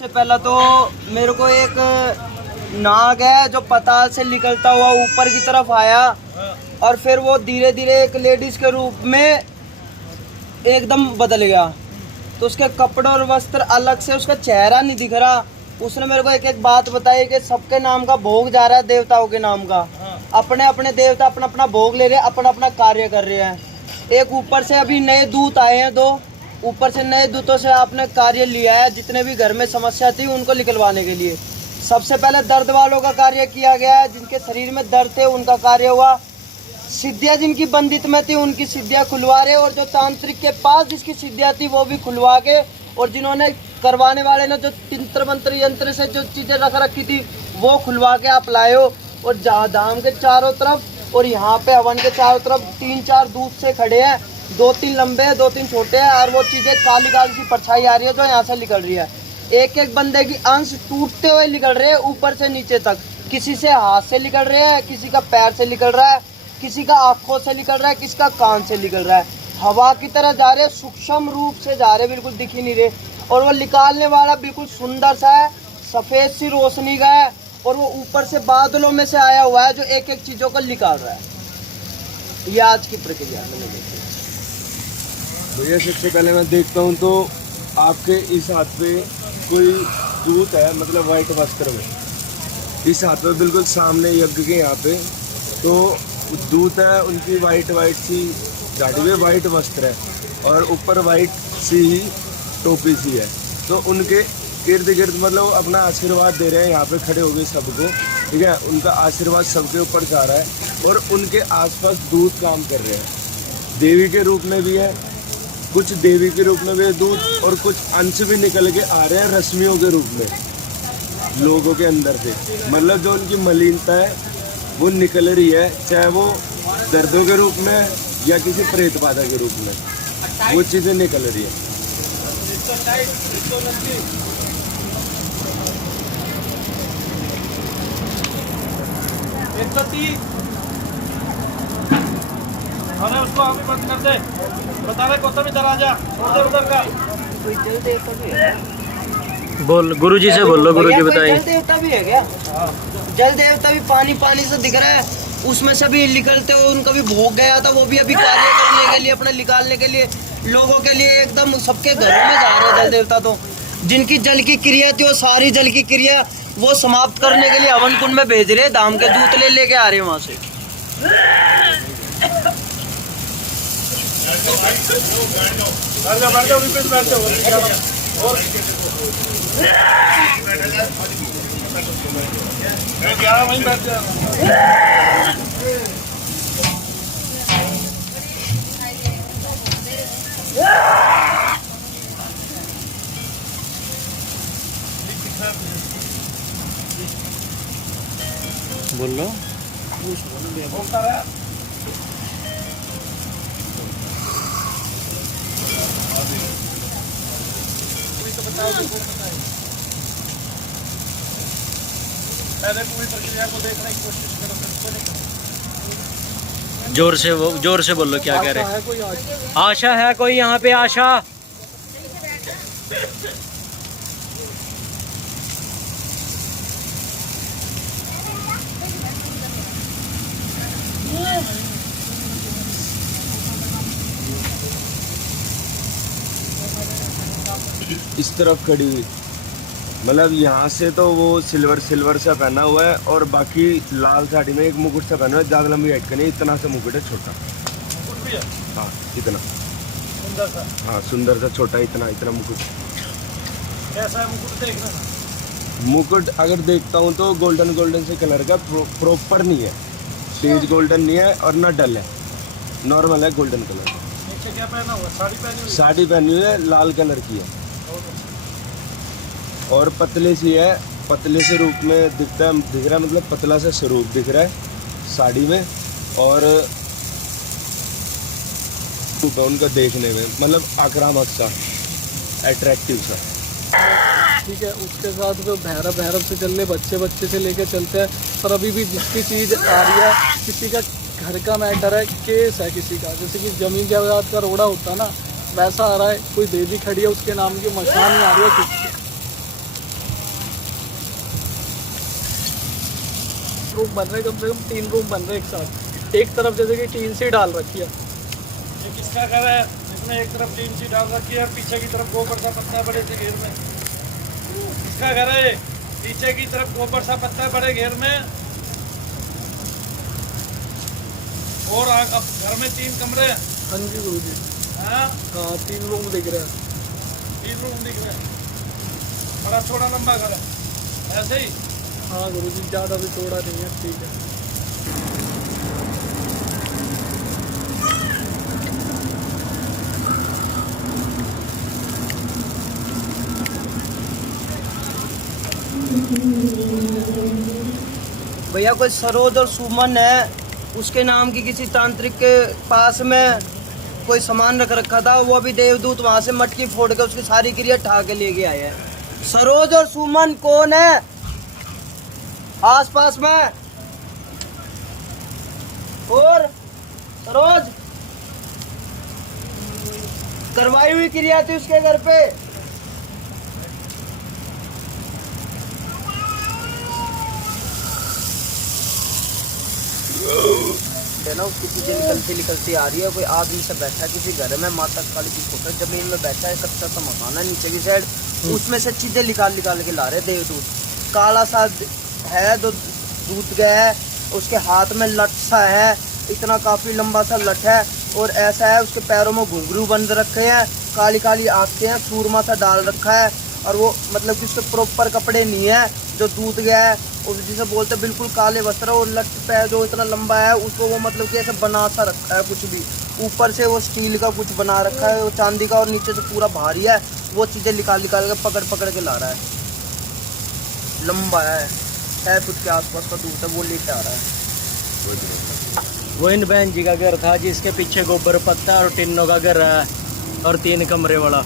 सबसे पहला तो मेरे को एक नाग है जो पताल से निकलता हुआ ऊपर की तरफ आया और फिर वो धीरे धीरे एक लेडीज के रूप में एकदम बदल गया। तो उसके कपड़े और वस्त्र अलग से, उसका चेहरा नहीं दिख रहा। उसने मेरे को एक एक बात बताई कि सबके नाम का भोग जा रहा है, देवताओं के नाम का। अपने अपने देवता अपना अपना भोग ले रहे हैं, अपना अपना कार्य कर रहे हैं। एक ऊपर से अभी नए दूत आए हैं, 2 ऊपर से नए दूतों से आपने कार्य लिया है। जितने भी घर में समस्या थी उनको निकलवाने के लिए सबसे पहले दर्द वालों का कार्य किया गया है। जिनके शरीर में दर्द थे उनका कार्य हुआ। सिद्धियाँ जिनकी बंधित में थी उनकी सिद्धियाँ खुलवा रहे, और जो तांत्रिक के पास जिसकी सिद्धियाँ थी वो भी खुलवा के, और जिन्होंने करवाने वाले ने जो तंत्र मंत्र यंत्र से जो चीज़ें रख रखी थी वो खुलवा के आप लाए हो। और धाम के चारों तरफ और यहाँ पे हवन के चारों तरफ 3-4 दूध से खड़े हैं, 2-3 लंबे हैं, 2-3 छोटे हैं, और वो चीज़ें काली काली सी परछाई आ रही है जो यहाँ से निकल रही है। एक एक बंदे की अंश टूटते हुए निकल रहे हैं ऊपर से नीचे तक। किसी से हाथ से निकल रहे हैं, किसी का पैर से निकल रहा है, किसी का आंखों से निकल रहा है, किसी का कान से निकल रहा है। हवा की तरह जा रहे, सूक्ष्म रूप से जा रहे, बिल्कुल दिख ही नहीं रहे। और वो निकालने वाला बिल्कुल सुंदर सा है, सफेद सी रोशनी का है, और वो ऊपर से बादलों में से आया हुआ है जो एक एक चीजों को निकाल रहा है। ये आज की प्रक्रिया मैंने देखी। भैया सबसे पहले मैं देखता हूँ तो आपके इस हाथ पे कोई दूत है, मतलब वाइट वस्त्र में, इस हाथ पे बिल्कुल सामने यज्ञ के यहाँ पे तो दूत है। उनकी वाइट सी गाड़ी में वाइट वस्त्र है और ऊपर वाइट सी ही टोपी सी है। तो उनके इर्द गिर्द मतलब अपना आशीर्वाद दे रहे हैं, यहाँ पे खड़े हो गए सबको, ठीक है। उनका आशीर्वाद सबके ऊपर जा रहा है और उनके आसपास दूत काम कर रहे हैं। देवी के रूप में भी है, कुछ देवी के रूप में भी है दूत, और कुछ अंश भी निकल के आ रहे हैं रश्मियों के रूप में लोगों के अंदर से। मतलब जो उनकी मलिनता है वो निकल रही है, चाहे वो दर्दों के रूप में या किसी प्रेत बाधा के रूप में, वो चीज़ें निकल रही है। अरे उसको अभी बंद कर दे, बता रहे कौन सा भी दरवाजा छोड़ दे उधर का। बोल गुरुजी से बोल लो, गुरुजी बताइए। जल देवता भी है क्या? जल देवता भी पानी पानी से दिख रहा है, उसमें से भी निकलते हुए उनका भी भोग गया था। वो भी अभी कार्य करने के लिए, अपने निकालने के लिए, लोगों के लिए एकदम सबके घरों में जा रहे हैं जल देवता। तो जिनकी जल की क्रिया थी वो सारी जल की क्रिया वो समाप्त करने के लिए हवन कुंड में भेज रहे हैं। धाम के दूत लेके आ रहे हैं वहां से। वहीं बैठ जा। बोल लो। पहले पूरी प्रक्रिया को देखने की कोशिश करो। जोर से बोल लो, क्या कह रहे हैं? आशा है कोई यहाँ पे? आशा इस तरफ खड़ी हुई, मतलब यहाँ से तो वो सिल्वर सा पहना हुआ है, और बाकी लाल साड़ी में एक मुकुट सा पहना हुआ है। ज़्यादा लंबी हाइट का नहीं, इतना सा मुकुट है, छोटा। हाँ इतना सुंदर सा। हाँ सुंदर सा छोटा, इतना मुकुट। कैसा है मुकुट? देखना मुकुट अगर देखता हूँ तो गोल्डन से कलर का, प्रॉपर नहीं है, तेज गोल्डन नहीं है और ना डल है, नॉर्मल है गोल्डन कलर। नीचे क्या पहना हुआ? साड़ी पहनी हुई? साड़ी पहनी हुई है, लाल कलर की है और पतले सी है, पतले से रूप में दिख रहा है, मतलब पतला सा स्वरूप दिख रहा है साड़ी में। और उनका देखने में मतलब आक्रामक सा, अट्रैक्टिव सा। ठीक है, उसके साथ जो भैरव से चलने बच्चे से लेके चलते हैं, पर अभी भी जिसकी चीज़ आ रही है, किसी का घर का मैटर है, केस है किसी का, जैसे कि जमीन जायदाद का रोड़ा होता ना, वैसा आ रहा है। कोई देवी खड़ी है, उसके नाम की मशान आ रही है, 10 रूम बन रहे हैं, कम से कम 3 रूम बन रहे हैं एक साथ। एक तरफ जैसे कि टीन सी डाल रखी है। ये किसका घर है इसमें एक तरफ टीन सी डाल रखी है और पीछे की तरफ गोबर सा पत्ता है बड़े से घेर में? किसका घर है ये? पीछे की तरफ गोबर सा पत्ता है बड़े घेर में, और अब घर में 3 कमरे हैं। हाँ जी गुरुजी। हाँ, 3 रूम दिख रहे हैं। 3 रूम दिख रहे हैं। बड़ा चौड़ा लंबा घर है ऐसे ही? हाँ गुरुजी, ज़्यादा भी चौड़ा नहीं है, ठीक है। भैया कोई सरोज और सुमन है, उसके नाम की किसी तांत्रिक के पास में कोई सामान रख रखा था, वो अभी देवदूत वहां से मटकी फोड़ के उसकी सारी क्रिया ठा के लेके आए हैं। सरोज और सुमन कौन है आसपास में? और सरोज करवाई हुई क्रिया थी उसके घर पे। ना उसकी चीजें निकलती आ रही है। कोई आदमी से बैठा है किसी घर में, माता काली की फोटो जमीन में बैठा है, कच्चा सा मकान है नीचे की साइड, उसमें से चीजें निकाल के ला रहे देवदूत। काला सा है जो दूध गया है, उसके हाथ में लठ सा है, इतना काफी लंबा सा लठ है, और ऐसा है उसके पैरों में घुंघरू बंद रखे हैं, काली काली आंखें हैं, सूरमा सा डाल रखा है, और वो मतलब कि उसके प्रॉपर कपड़े नहीं है, जो दूध गया है उस जिसे बोलते बिल्कुल काले वस्त्र, और लट पे जो इतना लंबा है उसको वो मतलब कि ऐसे बना सा रखा है कुछ भी, ऊपर से वो स्टील का कुछ बना रखा है, वो चांदी का, और नीचे से पूरा भारी है। वो चीजें निकाल के पकड़ के ला रहा है। लंबा है खुद के आसपास का दूध है, वो लेके आ रहा है। वो इन बहन जी का घर था जिसके पीछे गोबर पत्ता और टिन्नों का घर है और 3 कमरे वाला।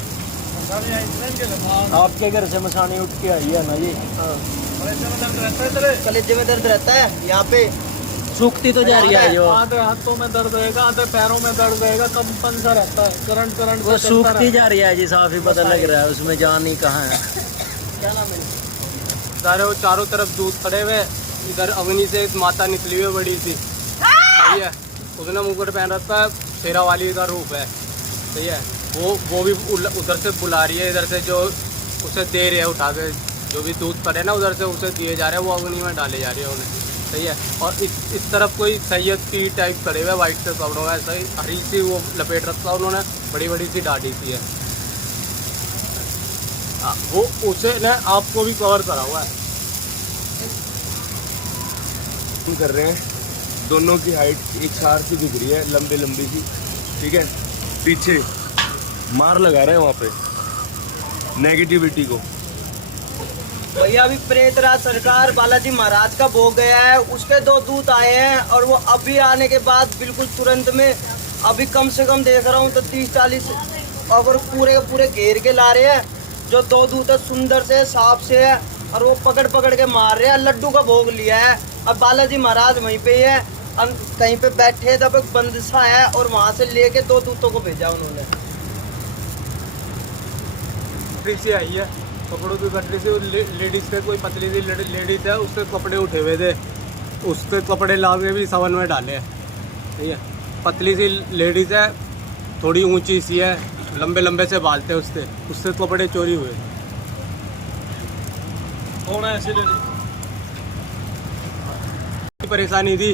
आपके घर से मसानी उठ के आई है ना जी? कलेजे में दर्द रहता है यहाँ पे, सूखती तो जा रही है जो, आधे हाथों में दर्द रहेगा, आधे पैरों में दर्द रहेगा, कंपन सा रहता है, करंट वो सा चलता सूखती रहता जा रही है जी, साफ ही पता लग रहा है, उसमें जान ही कहाँ है। क्या नाम है? सारे वो चारों तरफ दूध खड़े हुए, इधर अग्नि से माता निकली हुई बड़ी सी, सही है। उसने मुकुट पहन रखा है, शेरा वाली का रूप है, सही है। वो भी उधर से बुला रही है, इधर से जो उसे दे रहे हैं उठा के, जो भी दूध पड़े ना उधर से उसे दिए जा रहे हैं, वो अग्नि में डाले जा रहे हैं उन्हें, सही है। और इस तरफ कोई सैयद की टाइप खड़े हुए वाइट से कपड़ों में, ऐसा ही हरी सी वो लपेट रखा उन्होंने, बड़ी बड़ी सी दाढ़ी सी है। वो उसे ने आपको भी कवर करा हुआ है। हम कर रहे हैं, दोनों की हाइट एक सार सी दिख रही है, लंबी लंबी सी, ठीक है। पीछे मार लगा रहे हैं वहाँ पे नेगेटिविटी को। भैया अभी प्रेतराज सरकार बालाजी महाराज का भोग गया है, उसके 2 दूत आए हैं, और वो अभी आने के बाद बिल्कुल तुरंत में, अभी कम से कम देख रहा हूँ तो 30-40 और पूरे घेर के ला रहे हैं। जो 2 दूत है सुंदर से सांप से है, और वो पकड़ के मार रहे हैं। लड्डू का भोग लिया है, अब बालाजी महाराज वहीं पे ही है, कहीं पे बैठे तब एक बंदिशा है, और वहाँ से लेके 2 दूतों को भेजा उन्होंने। से आई है, कपड़ों की गठरी से लेडीज के, कोई पतली सी लेडीज है, उसके कपड़े उठे हुए थे, उसके कपड़े ला के भी सावन में डाले हैं, ठीक है। पतली सी लेडीज है, थोड़ी ऊंची सी है, लंबे लंबे से बाल थे उससे कपड़े चोरी हुए। कौन है ऐसी लेडी? परेशानी थी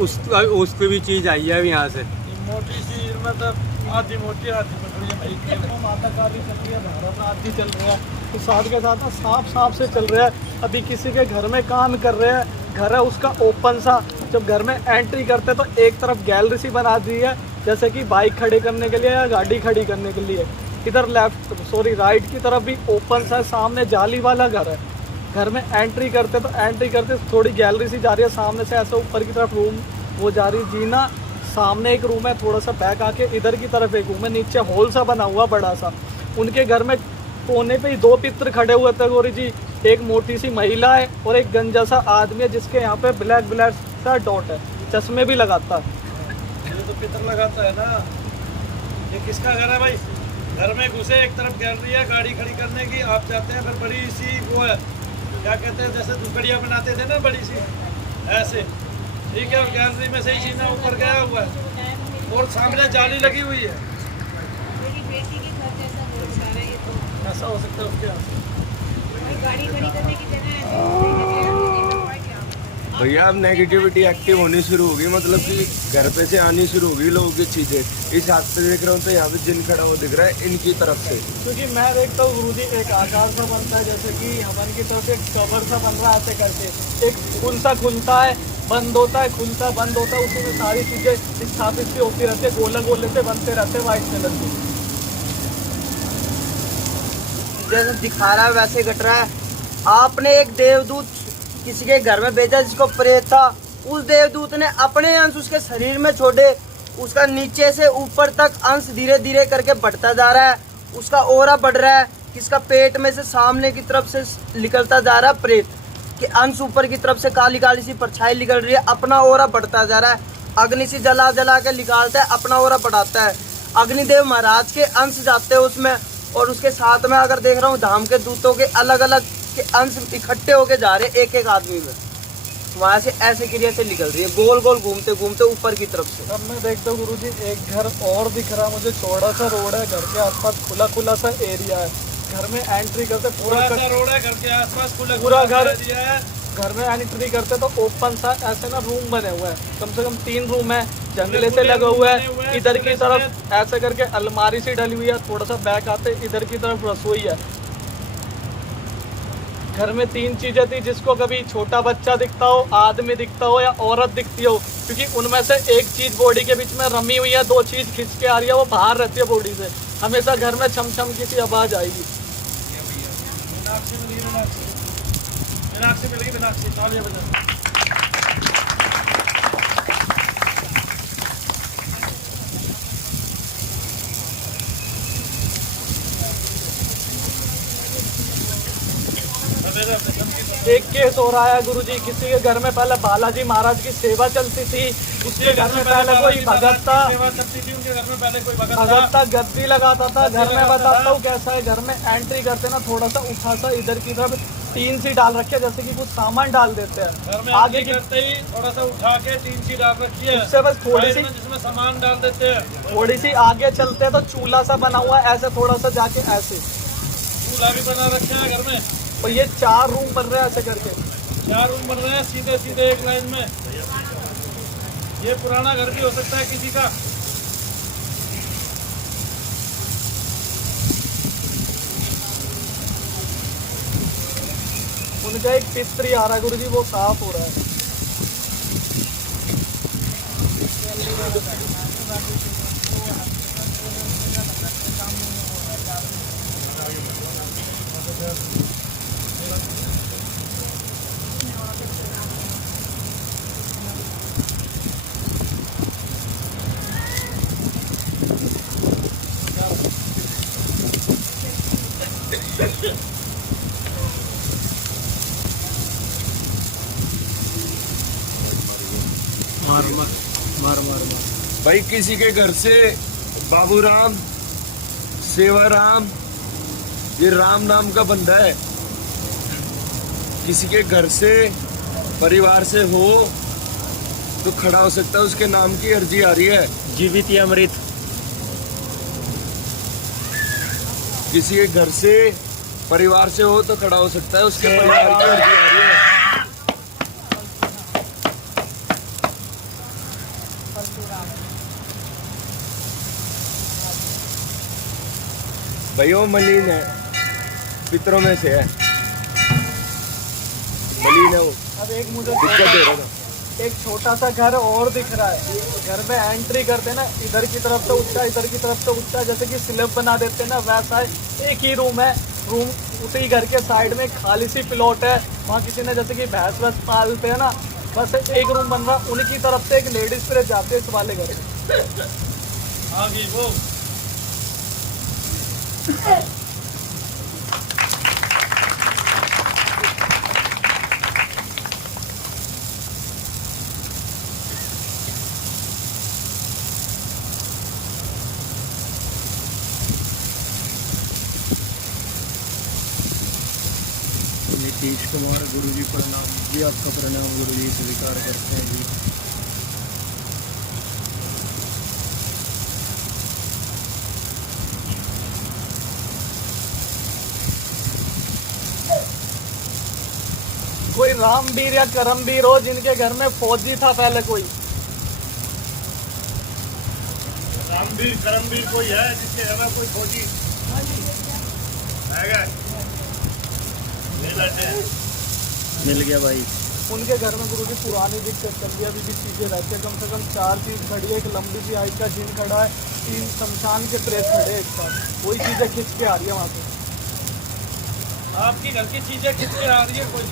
उसकी भी चीज़ आई है अभी यहाँ से। मोटी सी मतलब आधी मोटी आधी पतली है। माता काली चक्रिया भारत आदि चल रहा है, तो साथ के साथ ना सांप से चल रहा है। अभी किसी के घर में काम कर रहे हैं, घर है उसका ओपन सा, जब घर में एंट्री करते तो एक तरफ गैलरी सी बना दी है, जैसे कि बाइक खड़ी करने के लिए या गाड़ी खड़ी करने के लिए। इधर राइट की तरफ भी ओपन सा, सामने जाली वाला घर है। घर में एंट्री करते थोड़ी गैलरी सी जा रही है, सामने से ऐसे ऊपर की तरफ रूम वो जा रही जीना, सामने एक रूम है, थोड़ा सा बैक आके इधर की तरफ एक रूम है, नीचे हॉल सा बना हुआ बड़ा सा। उनके घर में कोने पे ही 2 पितर खड़े हुए थे गौरी जी, एक मोटी सी महिला है और एक गंजा सा आदमी है, जिसके यहाँ पे ब्लैक सा डॉट है, चश्मे भी लगाता है। ये तो पितर लगाता है ना। ये किसका घर है भाई? घर में घुसे, एक तरफ गैलरी है गाड़ी खड़ी करने की, आप जाते हैं, फिर बड़ी सी वो है, क्या कहते हैं, जैसे दुकड़िया बनाते थे ना बड़ी सी, ऐसे, ठीक है। और गैलरी में से ही जीना ऊपर गया हुआ है और सामने जाली लगी हुई है। मेरी बेटी के घर जैसा बहुत सारा ये तो ऐसा हो सकता है उसके यहाँ से। और गाड़ी खड़ी करने की जगह है क्या? भैया अब नेगेटिविटी एक्टिव होनी शुरू होगी, मतलब कि घर पे से आनी शुरू होगी लोगों की चीजें। इस हाथ पे देख रहा हूँ तो यहाँ पे जिन खड़ा हुआ दिख रहा है इनकी तरफ से। क्योंकि मैं देखता हूँ गुरुजी एक आकार सा बनता है, जैसे कि हवन की तरफ एक कवर सा बन रहा है ऐसे करके, एक फूल सा खुलता है बंद होता है, खुलता बंद होता है, उसी में सारी चीजें स्थापित भी होती रहती है, गोला गोले से बनते रहते हैं व्हाइट कलर की। जैसे दिखा रहा है वैसे घट रहा है। आपने एक देवदूत किसी के घर में भेजा जिसको प्रेत था, उस देवदूत ने अपने अंश उसके शरीर में छोड़े, उसका नीचे से ऊपर तक अंश धीरे धीरे करके बढ़ता जा रहा है, उसका ओरा बढ़ रहा है, किसका पेट में से सामने की तरफ से निकलता जा रहा है प्रेत के अंश, ऊपर की तरफ से काली काली सी परछाई निकल रही है, अपना ओरा बढ़ता जा रहा है, अग्नि से जला जला के निकालता है, अपना ओरा बढ़ाता है। अग्निदेव महाराज के अंश जाते हैं उसमें, और उसके साथ में अगर देख रहा हूँ धाम के दूतों के अलग अलग के अंश इकट्ठे होके जा रहे हैं एक एक आदमी में, वहां से ऐसे क्रिया से निकल रही है गोल गोल घूमते घूमते ऊपर की तरफ से। अब मैं देखता हूँ गुरुजी एक घर और दिख रहा है मुझे, चौड़ा सा रोड है, घर के आसपास खुला खुला सा एरिया है, घर में एंट्री करते पूरा ऐसा रोड है, घर के आसपास पूरा घर दिया है। घर में एंट्री करते तो ओपन सा ऐसे ना रूम बने हुए हैं, कम से कम 3 रूम है, जंगले से लगे हुए हैं। इधर की तरफ ऐसे करके अलमारी सी डली हुई है, थोड़ा सा बैक आते इधर की तरफ रसोई है। घर में 3 चीजें थी, जिसको कभी छोटा बच्चा दिखता हो, आदमी दिखता हो या औरत दिखती हो, क्योंकि उनमें से एक चीज बॉडी के बीच में रमी हुई है, 2 चीज खिंच के आ रही है, वो बाहर रहती है बॉडी से, हमेशा घर में छम छम की सी आवाज आएगी। मीनाक्षी मिलेगी, मीनाक्षी तालियां बजा। एक केस हो रहा है गुरुजी, किसी के घर में पहले बालाजी महाराज की सेवा चलती थी, उसके घर में पहले कोई भगत था, सेवा चलती थी, उनके घर में पहले कोई भगत भगत था। था, गद्दी लगाता था। घर में बताता हूँ कैसा है, घर में एंट्री करते ना थोड़ा सा उठा सा इधर की तरफ टीन सी डाल रखे, जैसे कि कुछ सामान डाल देते घर हैं में आगे की, करते ही थोड़ा सा उठा के टीन सी डाल रखी है, उससे बस थोड़ी सी जिसमें सामान डाल देते हैं। थोड़ी सी आगे चलते हैं तो चूल्हा सा बना हुआ है, ऐसे थोड़ा सा जाके ऐसे, चूल्हा भी बना रखे हैं घर में, और ये 4 रूम बन रहे हैं ऐसे करके। 4 रूम बन रहे हैं सीधे सीधे एक लाइन में। ये पुराना घर भी हो सकता है किसी का। उनका एक पित्री आ रहा है गुरुजी, वो साफ हो रहा है। मार भाई किसी के घर से बाबूराम, सेवाराम, ये राम नाम का बंदा है, किसी के घर से परिवार से हो तो खड़ा हो सकता है, उसके नाम की अर्जी आ रही है। जीवित या अमृत, किसी के घर से परिवार से हो तो खड़ा हो सकता है, उसके परिवार की अर्जी आ रही है। भाई वो मलिन है, पितरों में से है, मलिन है वो, अब एक मुझे दिक्कत दे रहा था। एक छोटा सा घर और दिख रहा है, घर में एंट्री करते ना इधर की तरफ से ऊंचा, इधर की तरफ से ऊंचा, जैसे कि स्लैब बना देते ना वैसा है। एक ही रूम है, रूम उसी घर के साइड में खाली सी प्लॉट है, वहाँ किसी ने जैसे कि भैंस वैस पालते हैं ना, बस एक रूम बन रहा, उनकी तरफ से एक लेडीज प्रेस जाती है इस वाले घर में। आगे वो नीतीश कुमार गुरु जी प्रणाम जी, आपका प्रणाम गुरु जी, स्वीकार करते हैं जी। कोई रामवीर या करमवीर हो जिनके घर में फौजी था पहले कोई। रामवीर करमवीर कोई है जिसके घर में कोई फौजी है? नहीं बैठे हैं। मिल गया भाई। उनके घर में गुरु जी पुरानी दिक्कत चल रही है, अभी भी चीजें रहती है। कम से कम 4 चीज खड़ी है, एक लंबी सी हाइट का जिन खड़ा है, 3 शमशान के प्रेस खड़े हैं एक साथ, वही चीजें खिंच के आ रही है वहाँ पे। आपकी घर की चीजें खिंच के आ रही है कोई?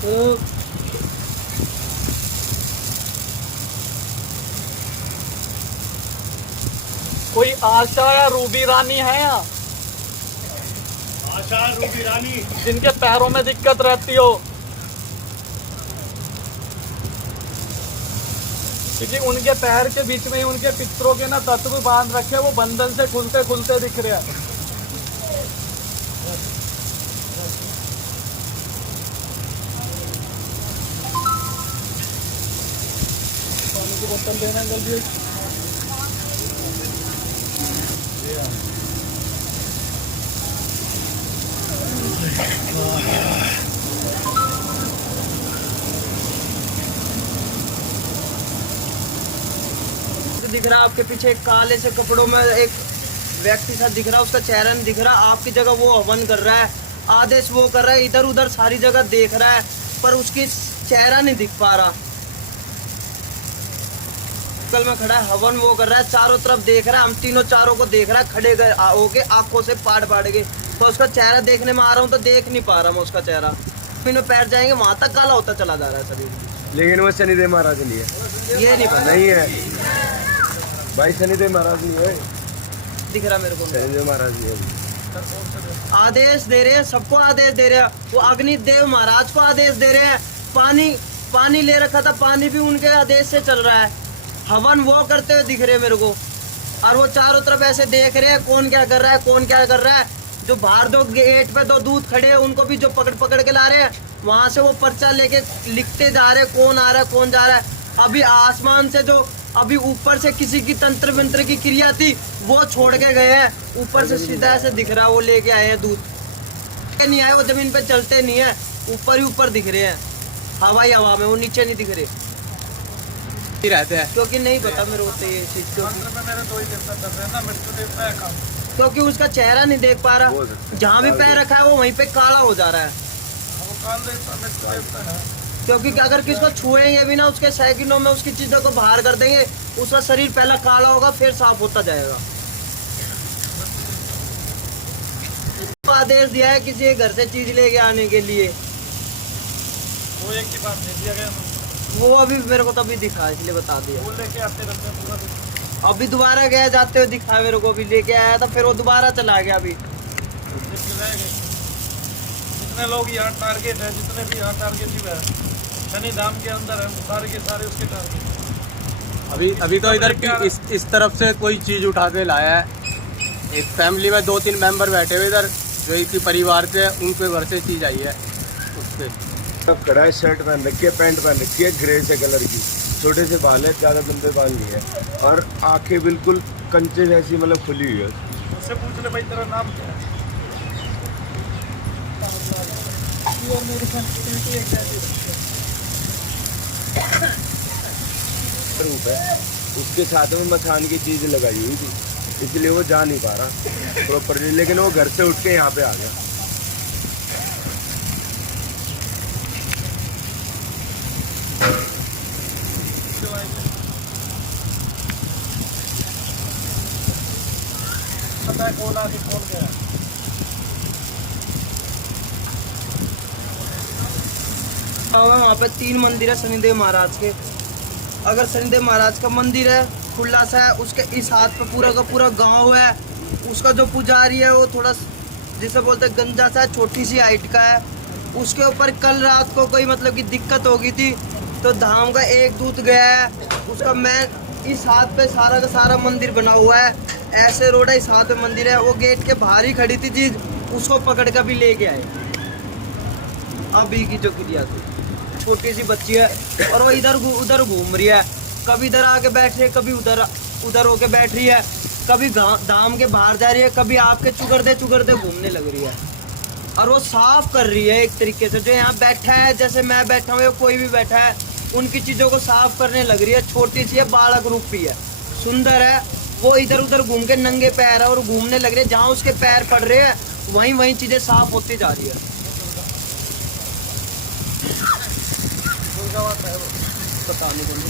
तो कोई आशा या रूबी रानी है यहाँ आशा रूबी रानी जिनके पैरों में दिक्कत रहती हो? क्योंकि उनके पैर के बीच में ही उनके पितरों के ना तत्व बांध रखे, वो बंधन से खुलते खुलते दिख रहे हैं। पानी की बोतल देना जल्दी। दिख रहा आपके पीछे एक काले से कपड़ों में एक व्यक्ति सा दिख रहा, उसका चेहरा नहीं दिख रहा। आपकी जगह वो हवन कर रहा है, आदेश वो कर रहा है, इधर उधर सारी जगह देख रहा है, पर उसकी चेहरा नहीं दिख पा रहा। कल में खड़ा है, हवन वो कर रहा है, चारों तरफ देख रहा है, हम तीनों चारों को देख रहा है, खड़े होके आंखों से पाड़ के। तो उसका चेहरा देखने में आ रहा हूँ तो देख नहीं पा रहा मैं उसका चेहरा। तीनों पैर जाएंगे वहां तक काला होता चला जा रहा है शरीर। लेकिन वो शनिदेव महाराज नहीं है, ये नहीं पता, नहीं है भाई, शनिदेव महाराज नहीं है, दिख रहा मेरे को। शनिदेव महाराज नहीं है। आदेश दे रहे हैं, सबको आदेश दे रहे हैं। वो अग्निदेव महाराज को आदेश दे रहे हैं। पानी ले रखा था, पानी भी उनके आदेश से चल रहा है। हवन वो करते हुए दिख रहे हैं मेरे को, और वो चारों तरफ ऐसे देख रहे हैं कौन क्या कर रहा है, कौन क्या कर रहा है। जो बाहर 2 गेट पे 2 दूध खड़े हैं, उनको भी जो पकड़ के ला रहे हैं, वहां से वो पर्चा लेके लिखते जा रहे हैं कौन आ रहा है कौन जा रहा है। अभी आसमान से जो अभी ऊपर से किसी की तंत्र मंत्र की क्रिया थी वो छोड़ के गए हैं, ऊपर से सीधा ऐसे दिख रहा, वो लेके आए हैं दूध। नहीं आए, वो जमीन पे चलते नहीं है, ऊपर ही ऊपर दिख रहे हैं, हवा ही हवा में, वो नीचे नहीं दिख रहे रहते हैं। क्योंकि नहीं पता मेरे को तो ये चीज, क्योंकि उसका चेहरा नहीं देख पा रहा। जहाँ भी पैर रखा है वो वहीं पे काला हो जा रहा है। क्योंकि अगर किसको छुएंगे भी ना, उसके सेकंडों में उसकी चीजों को बाहर कर देंगे, उसका शरीर पहला काला होगा फिर साफ होता जाएगा। आदेश दिया है किसी के घर से चीज लेके आने के लिए, वो एक की बात नहीं दिया गया, वो अभी मेरे को तो अभी दिखा, इसलिए बता दिया। वो लेके आते रहते हैं पूरा दिन। अभी दोबारा गया जाते हुए दिखा मेरे को, अभी लेके आया था फिर वो दोबारा चला गया। अभी जितने लोग यहाँ टारगेट है, जितने भी यहाँ टारगेट है शनि धाम के अंदर है, सारे के सारे उसके टारगेट। अभी तो इधर इस तरफ से कोई चीज़ उठा के लाया है। एक फैमिली में 2-3 मेंबर बैठे हुए इधर, जो इसी परिवार से, उनके घर से चीज़ आई है। उससे सब खड़ा है, शर्ट पहन रखी है, पैंट पहन रखी है ग्रे से कलर की, छोटे से बाल है, ज़्यादा लंबे बाल नहीं है, और आंखें बिल्कुल कंचे जैसी मतलब खुली हुई है। उससे पूछ ले भाई तेरा नाम क्या है? रूप है, उसके साथ में मखान की चीज लगाई हुई थी, इसलिए वो जा नहीं पा रहा प्रॉपरली, लेकिन वो घर से उठ के यहाँ पे आ गया। पता है कौन आगे कौन गया? वहाँ पे 3 मंदिर है शनिदेव महाराज के। अगर शनिदेव महाराज का मंदिर है खुला सा है, उसके इस हाथ पे पूरा का पूरा गांव है। उसका जो पुजारी है वो थोड़ा जिसे बोलते हैं गंजा सा, छोटी सी हाइट का है। उसके ऊपर कल रात को कोई मतलब की दिक्कत हो गई थी, तो धाम का एक दूत गया है, उसका इस हाथ पे सारा का सारा मंदिर बना हुआ है, ऐसे रोड है, इस हाथ पे मंदिर है। वो गेट के बाहर ही खड़ी थी चीज, उसको पकड़ कर भी लेके आए। अभी की जो क्रिया थी, छोटी सी बच्ची है और वो इधर उधर घूम रही है, कभी इधर आके बैठ रही है, कभी उधर उधर होके बैठ रही है, कभी दाम के बाहर जा रही है, कभी आपके चुगरदे घूमने लग रही है। और वो साफ कर रही है एक तरीके से, जो यहाँ बैठा है, जैसे मैं बैठा हूँ या कोई भी बैठा है, उनकी चीज़ों को साफ करने लग रही है। छोटी सी है, बालक रूपी है, सुंदर है। वो इधर उधर घूम के नंगे पैर है और घूमने लग रही है, जहाँ उसके पैर पड़ रहे हैं वहीं चीज़ें साफ होती जा रही है।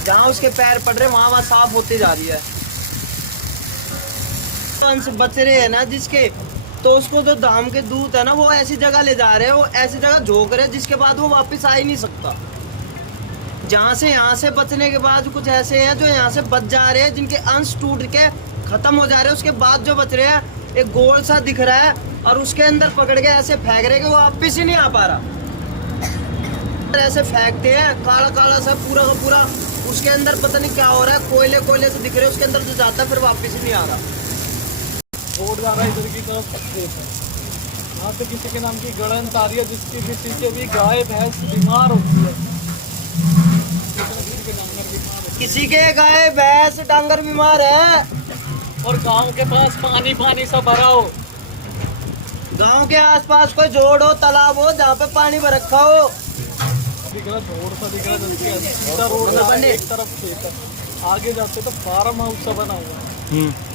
जहाँ उसके पैर पड़ रहे हैं वहाँ साफ होती जा रही है। अंश बच रहे हैं ना जिसके, तो उसको जो धाम के दूत है ना, वो ऐसी जगह ले जा रहे हैं, वो ऐसी जगह झोंक रहे हैं जिसके बाद वो वापस आ ही नहीं सकता। जहाँ से यहाँ से बचने के बाद कुछ ऐसे हैं जो यहाँ से बच जा रहे हैं, जिनके अंश टूट के खत्म हो जा रहे हैं, उसके बाद जो बच रहे हैं एक गोल सा दिख रहा है और उसके अंदर पकड़ के ऐसे फेंक रहे कि वो वापस ही नहीं आ पा रहा। ऐसे फेंकते हैं, काला काला सा पूरा का पूरा, उसके अंदर पता नहीं क्या हो रहा है, कोयले से दिख रहे हैं, उसके अंदर जो जाता है फिर वापस ही नहीं आ रहा। रोड जा रहा है इधर की तरफ खेत है, यहाँ से किसी के नाम की गड़न आ रही है, जिसकी किसी के भी गाय भैंस बीमार होती है, किसी के गाय भैंस डांगर बीमार है और गांव के पास पानी सा भरा हो, गांव के आसपास कोई जोड़ हो, तालाब हो, जहाँ पे पानी भर रखा हो, दिख रहा रोड सा दिख रहा है, सीधा रोड है, एक तरफ खेत है, आगे जाते तो फार्म हाउस सा बना हुआ है।